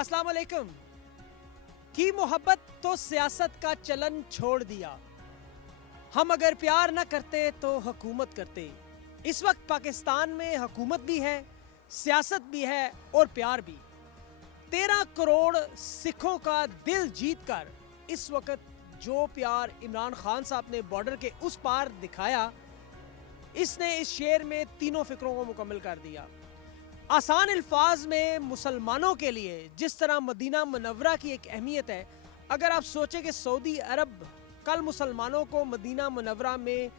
अस्सलाम वालेकुम। की मोहब्बत तो सियासत का चलन छोड़ दिया, हम अगर प्यार न करते तो हुकूमत करते। इस वक्त पाकिस्तान में हुकूमत भी है, सियासत भी है और प्यार भी। 13 करोड़ सिखों का दिल जीतकर इस वक्त जो प्यार इमरान खान साहब ने बॉर्डर के उस पार दिखाया, इसने इस शेर में तीनों फिक्रों को मुकम्मल कर दिया। आसान अल्फाज में मुसलमानों के लिए जिस तरह मदीना मुनव्वरा की एक अहमियत है, अगर आप सोचें कि सऊदी अरब कल मुसलमानों को मदीना मुनव्वरा में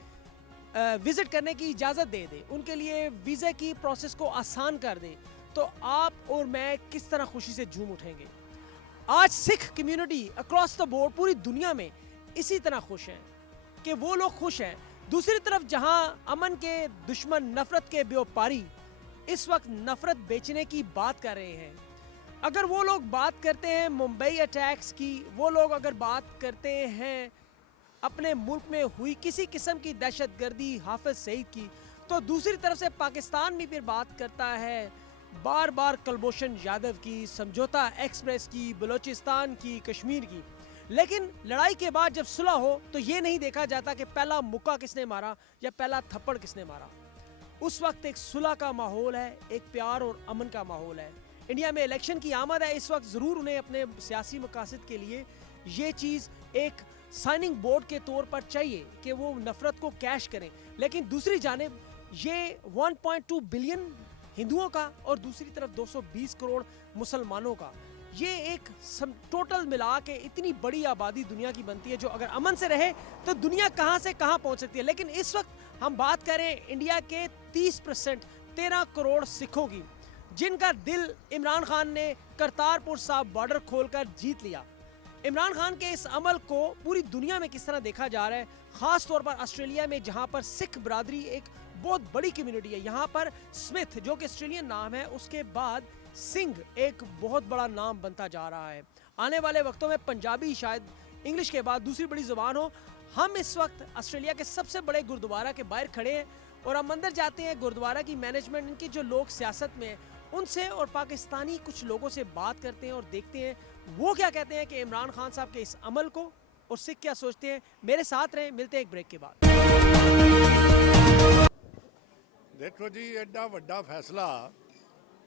विज़िट करने की इजाज़त दे दे, उनके लिए वीज़ा की प्रोसेस को आसान कर दे, तो आप और मैं किस तरह खुशी से झूम उठेंगे। आज Sikh community across the board पूरी दुनिया में इसी तरह खुश हैं कि वो लोग खुश हैं। दूसरी तरफ जहां अमन के दुश्मन नफरत के व्यापारी इस वक्त नफरत बेचने की बात कर रहे हैं। अगर वो लोग बात करते हैं मुंबई अटैक्स की, वो लोग अगर बात करते हैं अपने मुल्क में हुई किसी किस्म की दहशतगर्दी हाफिज सईद की, तो दूसरी तरफ से पाकिस्तान भी फिर बात करता है बार बार कुलभूषण यादव की, समझौता एक्सप्रेस की, बलूचिस्तान की, कश्मीर की। लेकिन लड़ाई के बाद जब सुलह हो तो ये नहीं देखा जाता कि पहला मुक्का किसने मारा या पहला थप्पड़ किसने मारा। उस वक्त एक सुलह का माहौल है, एक प्यार और अमन का माहौल है। इंडिया में इलेक्शन की आमद है, इस वक्त ज़रूर उन्हें अपने सियासी मकासद के लिए ये चीज़ एक साइनिंग बोर्ड के तौर पर चाहिए कि वो नफरत को कैश करें। लेकिन दूसरी जानिब ये 1.2 बिलियन हिंदुओं का और दूसरी तरफ 220 करोड़ मुसलमानों का, ये एक टोटल मिला के इतनी बड़ी आबादी दुनिया की बनती है जो अगर अमन से रहे तो दुनिया कहां से कहां पहुंच सकती है। लेकिन इस वक्त हम बात करें इंडिया के 30% 13 करोड़ सिखों की, जिनका दिल इमरान खान ने करतारपुर साहब बॉर्डर खोलकर जीत लिया। इमरान खान के इस अमल को पूरी दुनिया में किस तरह देखा जा रहा है, खास तौर पर ऑस्ट्रेलिया में जहां पर सिख बरादरी एक बहुत बड़ी कम्युनिटी है। यहाँ पर स्मिथ जो कि ऑस्ट्रेलियन नाम है, उसके बाद सिंह एक बहुत बड़ा नाम बनता जा रहा है। आने वाले वक्तों में पंजाबी शायद इंग्लिश के बाद दूसरी बड़ी जुबान हो। हम इस वक्त ऑस्ट्रेलिया के सबसे बड़े गुरुद्वारा के बाहर खड़े हैं और हम अंदर जाते हैं। गुरुद्वारा की मैनेजमेंट, इनके जो लोग सियासत में हैं उनसे और पाकिस्तानी कुछ लोगों से बात करते हैं और देखते हैं वो क्या कहते हैं कि इमरान खान साहब के इस अमल को, और सिख क्या सोचते हैं। मेरे साथ रहें, मिलते हैं एक ब्रेक के बाद। देखो जी, एडा वड्डा फैसला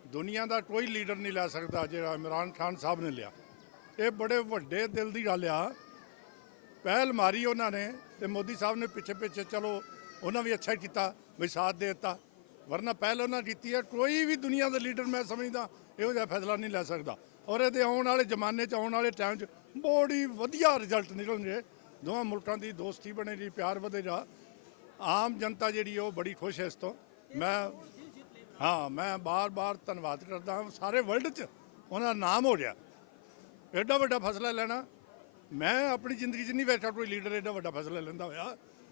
दुनिया का कोई लीडर नहीं लै सकता जो इमरान खान साहब ने लिया। ये बड़े वड्डे दिल की गल आ। पहल मारी उन्होंने तो मोदी साहब ने पिछे पिछे चलो उन्होंने भी अच्छा किया भी साथ दे दिता, वरना पहल उन्होंने की है। कोई भी दुनिया का लीडर मैं समझदा इहो जिहा फैसला नहीं लै सकता। और ये आने वाले जमाने आने वाले टाइम बड़ी वधिया रिजल्ट निकलणगे। दोवां मुल्कां की दोस्ती बनेगी, प्यार बढ़ेगा। आम जनता जी बड़ी खुश है इस तो। मैं बार बार धन्यवाद करता हाँ। सारे वर्ल्ड च उन्होंने नाम हो गया। एडा वड्डा फैसला लेना मैं अपनी जिंदगी च नहीं बैठा कोई लीडर एडा वड्डा फैसला लेंदा होया।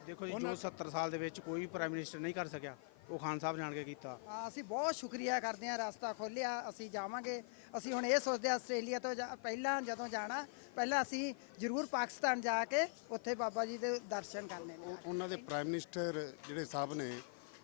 देखो जी, जो 70 साल ਦੇ ਵਿੱਚ ਕੋਈ ਪ੍ਰਾਈਮ ਮਿਨਿਸਟਰ ਨਹੀਂ ਕਰ ਸਕਿਆ, ਉਹ ਖਾਨ ਸਾਹਿਬ ਜਾਣ ਕੇ ਕੀਤਾ। ਅਸੀਂ ਬਹੁਤ ਸ਼ੁਕਰੀਆ ਕਰਦੇ ਹਾਂ, ਰਸਤਾ ਖੋਲ੍ਹਿਆ, ਅਸੀਂ ਜਾਵਾਂਗੇ। ਅਸੀਂ ਹੁਣ ਇਹ ਸੋਚਦੇ ਹਾਂ ਆਸਟ੍ਰੇਲੀਆ ਤੋਂ ਪਹਿਲਾਂ ਜਦੋਂ ਜਾਣਾ, ਪਹਿਲਾਂ ਅਸੀਂ ਜ਼ਰੂਰ ਪਾਕਿਸਤਾਨ ਜਾ ਕੇ ਉੱਥੇ ਬਾਬਾ ਜੀ ਦੇ ਦਰਸ਼ਨ ਕਰਨੇ ਨੇ। ਉਹਨਾਂ ਦੇ ਪ੍ਰਾਈਮ ਮਿਨਿਸਟਰ ਜਿਹੜੇ ਸਾਹਿਬ ਨੇ,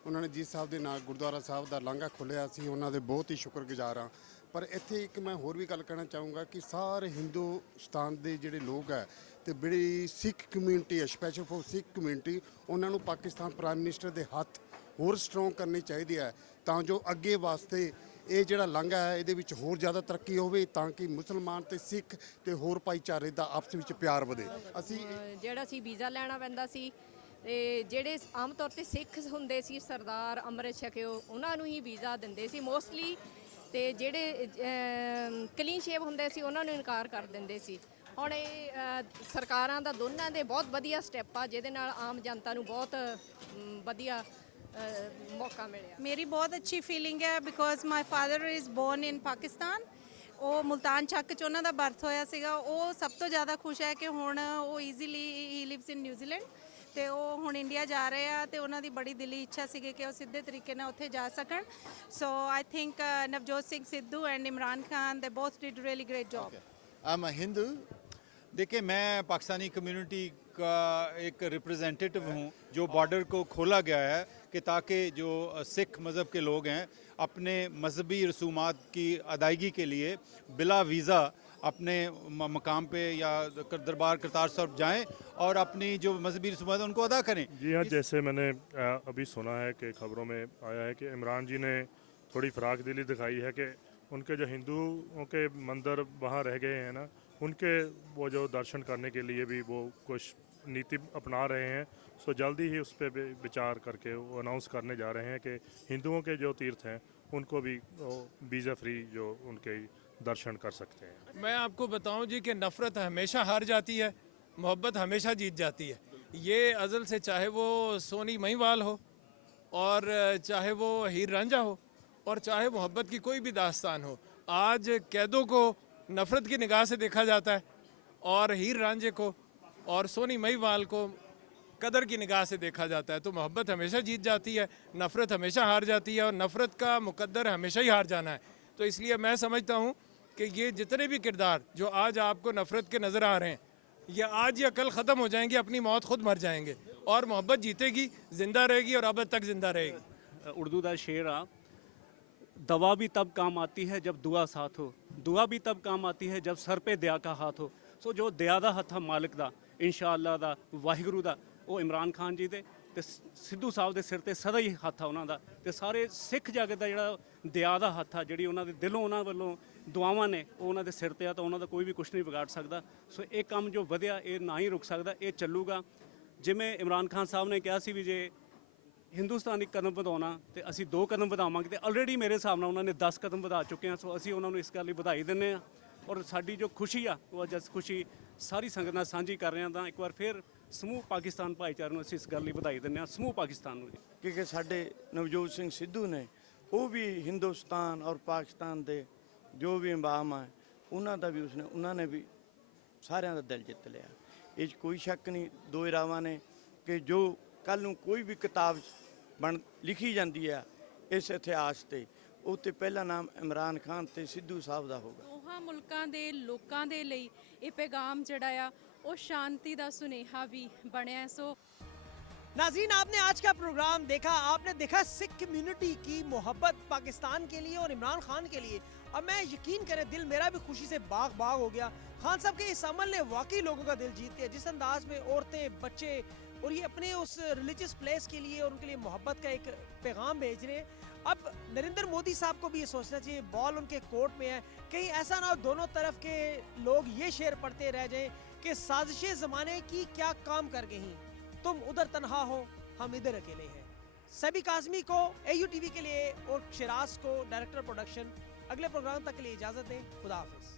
ਉਹਨਾਂ ਨੇ ਜਿਸ ਸਾਹਿਬ ਦੇ ਨਾਲ ਗੁਰਦੁਆਰਾ ਸਾਹਿਬ ਦਾ ਲਾਂਘਾ ਖੋਲ੍ਹਿਆ, ਅਸੀਂ ਉਹਨਾਂ ਦੇ ਬਹੁਤ ਹੀ ਸ਼ੁਕਰਗੁਜ਼ਾਰ ਹਾਂ। ਪਰ ਇੱਥੇ ਇੱਕ ਮੈਂ ਹੋਰ ਵੀ ਗੱਲ ਕਹਿਣਾ ਚਾਹੂੰਗਾ ਕਿ ਸਾਰੇ ਹਿੰਦੁਸਤਾਨ ਦੇ ਜਿਹੜੇ ਲੋਕ ਹੈ ਤੇ ਬੜੀ ਸਿੱਖ ਕਮਿਊਨਿਟੀ ਹੈ, ਸਪੈਸ਼ਲ ਫॉर ਸਿੱਖ ਕਮਿਊਨਿਟੀ, ਉਹਨਾਂ ਨੂੰ ਪਾਕਿਸਤਾਨ ਪ੍ਰਾਈਮ ਮਿਨਿਸਟਰ ਦੇ ਹੱਥ ਹੋਰ ਸਟਰੋਂਗ ਕਰਨੀ ਚਾਹੀਦੀ ਹੈ ਤਾਂ ਜੋ ਅੱਗੇ ਵਾਸਤੇ ਇਹ ਜਿਹੜਾ ਲਾਂਘਾ ਹੈ ਇਹਦੇ ਵਿੱਚ ਹੋਰ ਜ਼ਿਆਦਾ ਤਰੱਕੀ ਹੋਵੇ, ਤਾਂ ਕਿ ਮੁਸਲਮਾਨ ਤੇ ਸਿੱਖ ਤੇ ਹੋਰ ਭਾਈਚਾਰੇ ਦਾ ਆਪਸ ਵਿੱਚ ਪਿਆਰ ਵਧੇ। ਅਸੀਂ ਜਿਹੜਾ ਸੀ ਵੀਜ਼ਾ ਲੈਣਾ ਪੈਂਦਾ ਸੀ ਤੇ ਜਿਹੜੇ ਆਮ ਤੌਰ ਤੇ ਸਿੱਖ ਹੁੰਦੇ ਸੀ ਸਰਦਾਰ ਅੰਮ੍ਰਿਤ ਛਕਿਓ ਉਹਨਾਂ ਨੂੰ ਹੀ ਵੀਜ਼ਾ ਦਿੰਦੇ ਸੀ ਮੋਸਟਲੀ, ਤੇ ਜਿਹੜੇ ਕਲੀਨ ਸ਼ੇਵ ਹੁੰਦੇ ਸੀ ਉਹਨਾਂ ਨੂੰ ਇਨਕਾਰ ਕਰ ਦਿੰਦੇ ਸੀ। ਹੁਣ ਇਹ ਸਰਕਾਰਾਂ ਦਾ ਦੋਨਾਂ ਦੇ ਬਹੁਤ ਵਧੀਆ ਸਟੈਪ ਆ ਜਿਹਦੇ ਨਾਲ ਆਮ ਜਨਤਾ ਨੂੰ ਬਹੁਤ ਵਧੀਆ ਮੌਕਾ ਮਿਲਿਆ। ਮੇਰੀ ਬਹੁਤ ਅੱਛੀ ਫੀਲਿੰਗ ਹੈ because my father is born in Pakistan. ਉਹ ਮੁਲਤਾਨ ਚੱਕ 'ਚ ਉਹਨਾਂ ਦਾ ਬਰਥ ਹੋਇਆ ਸੀਗਾ। ਉਹ ਸਭ ਤੋਂ ਜ਼ਿਆਦਾ ਖੁਸ਼ ਹੈ ਕਿ ਹੁਣ ਉਹ ਈਜ਼ੀਲੀ ਹੀ ਲਿਵਸ ਇਨ ਨਿਊਜ਼ੀਲੈਂਡ, ਤੇ ਉਹ ਹੁਣ ਇੰਡੀਆ ਜਾ ਰਹੇ ਆ ਤੇ ਉਹਨਾਂ ਦੀ ਬੜੀ ਦਿਲੀ ਇੱਛਾ ਸੀਗੀ ਕਿ ਉਹ ਸਿੱਧੇ ਤਰੀਕੇ ਨਾਲ ਉੱਥੇ ਜਾ ਸਕਣ। So I think Navjot Singh Sidhu and Imran Khan they both did really great job. I am a Hindu. देखिए, मैं पाकिस्तानी कम्युनिटी का एक रिप्रेजेंटेटिव हूँ जो बॉर्डर को खोला गया है कि ताकि जो सिख मज़हब के लोग हैं अपने मजहबी रसूमात की अदायगी के लिए बिला वीज़ा अपने मकाम पे या दरबार करतार साहब जाएं और अपनी जो मजहबी रसूमात उनको अदा करें। जी हाँ, जैसे मैंने अभी सुना है कि खबरों में आया है कि इमरान जी ने थोड़ी फराक दिली दिखाई है कि उनके जो हिंदुओं के मंदिर वहाँ रह गए हैं ना, उनके वो जो दर्शन करने के लिए भी वो कुछ नीति अपना रहे हैं। सो जल्दी ही उस पर विचार करके वो अनाउंस करने जा रहे हैं कि हिंदुओं के जो तीर्थ हैं उनको भी वीज़ा फ्री जो उनके दर्शन कर सकते हैं। मैं आपको बताऊं जी कि नफ़रत हमेशा हार जाती है, मोहब्बत हमेशा जीत जाती है। ये अज़ल से, चाहे वो सोनी महिवाल हो और चाहे वो हीर रांझा हो और चाहे मोहब्बत की कोई भी दास्तान हो, आज कैदों को नफ़रत की निगाह से देखा जाता है और हीर रांझे को और सोनी महिवाल को कदर की निगाह से देखा जाता है। तो मोहब्बत हमेशा जीत जाती है, नफ़रत हमेशा हार जाती है और नफ़रत का मुकद्दर हमेशा ही हार जाना है। तो इसलिए मैं समझता हूँ कि ये जितने भी किरदार जो आज आपको नफ़रत के नज़र आ रहे हैं, ये आज या कल ख़त्म हो जाएंगे, अपनी मौत खुद मर जाएंगे और मोहब्बत जीतेगी, ज़िंदा रहेगी और अब तक ज़िंदा रहेगी। उर्दू का शेर आ, दवा भी तब काम आती है जब दुआ साथ हो, दुआ भी तब काम आती है जब सर पे दया का हाथ हो। सो जो दया दा हत्थ मालिक दा, इंशाअल्लाह दा, वाहिगुरू दा, वो इमरान खान जी दे ते सिद्धू साहब दे सिर ते सदा ही हत्थ आ उन्हां दा ते सारे सिख जगत दा जिहड़ा दया दा हत्थ आ, जिहड़ी उन्हां दे दिलों उन्हां वल्लों दुआवां ने ਉਹ ਉਹਨਾਂ ਦੇ ਸਿਰ ਤੇ ਆ ਤਾਂ ਉਹਨਾਂ ਦਾ ਕੋਈ ਵੀ ਕੁਝ ਨਹੀਂ ਵਿਗਾੜ ਸਕਦਾ। ਸੋ ਇਹ ਕੰਮ ਜੋ ਵਧਿਆ ਇਹ ਨਾ ਹੀ ਰੁਕ ਸਕਦਾ, ਇਹ ਚੱਲੂਗਾ। ਜਿਵੇਂ ਇਮਰਾਨ ਖਾਨ ਸਾਹਿਬ ਨੇ ਕਿਹਾ ਸੀ ਵੀ ਜੇ ਹਿੰਦੁਸਤਾਨ ਇੱਕ ਕਦਮ ਵਧਾਉਣਾ ਤੇ ਅਸੀਂ 2 ਕਦਮ ਵਧਾਵਾਂਗੇ, ਤੇ ਆਲਰੇਡੀ ਮੇਰੇ ਹਿਸਾਬ ਨਾਲ ਉਹਨਾਂ ਨੇ 10 ਕਦਮ ਵਧਾ ਚੁੱਕੇ ਆ। ਸੋ ਅਸੀਂ ਉਹਨਾਂ ਨੂੰ ਇਸ ਗੱਲ ਲਈ ਵਧਾਈ ਦਿੰਦੇ ਆ ਔਰ ਸਾਡੀ ਜੋ ਖੁਸ਼ੀ ਆ ਉਹ ਅੱਜ ਖੁਸ਼ੀ ਸਾਰੀ ਸੰਗਤ ਨਾਲ ਸਾਂਝੀ ਕਰ ਰਹੇ ਹਾਂ। ਤਾਂ ਇੱਕ ਵਾਰ ਫਿਰ ਸਮੂਹ ਪਾਕਿਸਤਾਨ ਭਾਈਚਾਰੇ ਨੂੰ ਅਸੀਂ ਇਸ ਗੱਲ ਲਈ ਵਧਾਈ ਦਿੰਦੇ ਹਾਂ, ਸਮੂਹ ਪਾਕਿਸਤਾਨ ਨੂੰ ਜੀ। ਕਿਉਂਕਿ ਸਾਡੇ ਨਵਜੋਤ ਸਿੰਘ ਸਿੱਧੂ ਨੇ ਉਹ ਵੀ ਹਿੰਦੁਸਤਾਨ ਔਰ ਪਾਕਿਸਤਾਨ ਦੇ ਜੋ ਵੀ ਇਮਾਮ ਆ ਉਹਨਾਂ ਦਾ ਵੀ ਉਹਨਾਂ ਨੇ ਵੀ ਸਾਰਿਆਂ ਦਾ ਦਿਲ ਜਿੱਤ ਲਿਆ। ਇਹ 'ਚ ਕੋਈ ਸ਼ੱਕ ਨਹੀਂ, ਦੋ ਰਾਵਾਂ ਨੇ ਕਿ ਜੋ ਕੱਲ੍ਹ ਨੂੰ ਕੋਈ ਵੀ ਕਿਤਾਬ ਲਿਖੀ ਜਾਂਦੀ ਆ ਇਸ ਇਤਿਹਾਸ ਤੇ, ਉਹ 'ਤੇ ਪਹਿਲਾ ਨਾਮ ਇਮਰਾਨ ਖਾਨ ਤੇ ਸਿੱਧੂ ਸਾਹਿਬ ਦਾ ਹੋਗਾ। ਦੋਹਾਂ ਮੁਲਕਾਂ ਦੇ ਲੋਕਾਂ ਦੇ ਲਈ ਇਹ ਪੈਗਾਮ ਜਿਹੜਾ ਆ ਉਹ ਸ਼ਾਂਤੀ ਦਾ ਸੁਨੇਹਾ ਵੀ ਬਣਿਆ। ਸੋ नाज़रीन, आपने आज का प्रोग्राम देखा, आपने देखा सिख कम्युनिटी की मोहब्बत पाकिस्तान के लिए और इमरान खान के लिए। अब मैं यकीन करें, दिल मेरा भी खुशी से बाग बाग हो गया। खान साहब के इस अमल ने वाकई लोगों का दिल जीत लिया। जिस अंदाज में औरतें, बच्चे और ये अपने उस रिलीजियस प्लेस के लिए और उनके लिए मोहब्बत का एक पैगाम भेज रहे हैं। अब नरेंद्र मोदी साहब को भी ये सोचना चाहिए, बॉल उनके कोर्ट में है, कहीं ऐसा ना हो दोनों तरफ के लोग ये शेर पढ़ते रह जाएं कि साजिशें ज़माने की क्या काम कर गई, तुम उधर तन्हा हो, हम इधर अकेले हैं। सभी काज़मी को, AUTV के लिए और शिराज को, डायरेक्टर प्रोडक्शन, अगले प्रोग्राम तक के लिए इजाज़त दें। खुदा हाफिज़।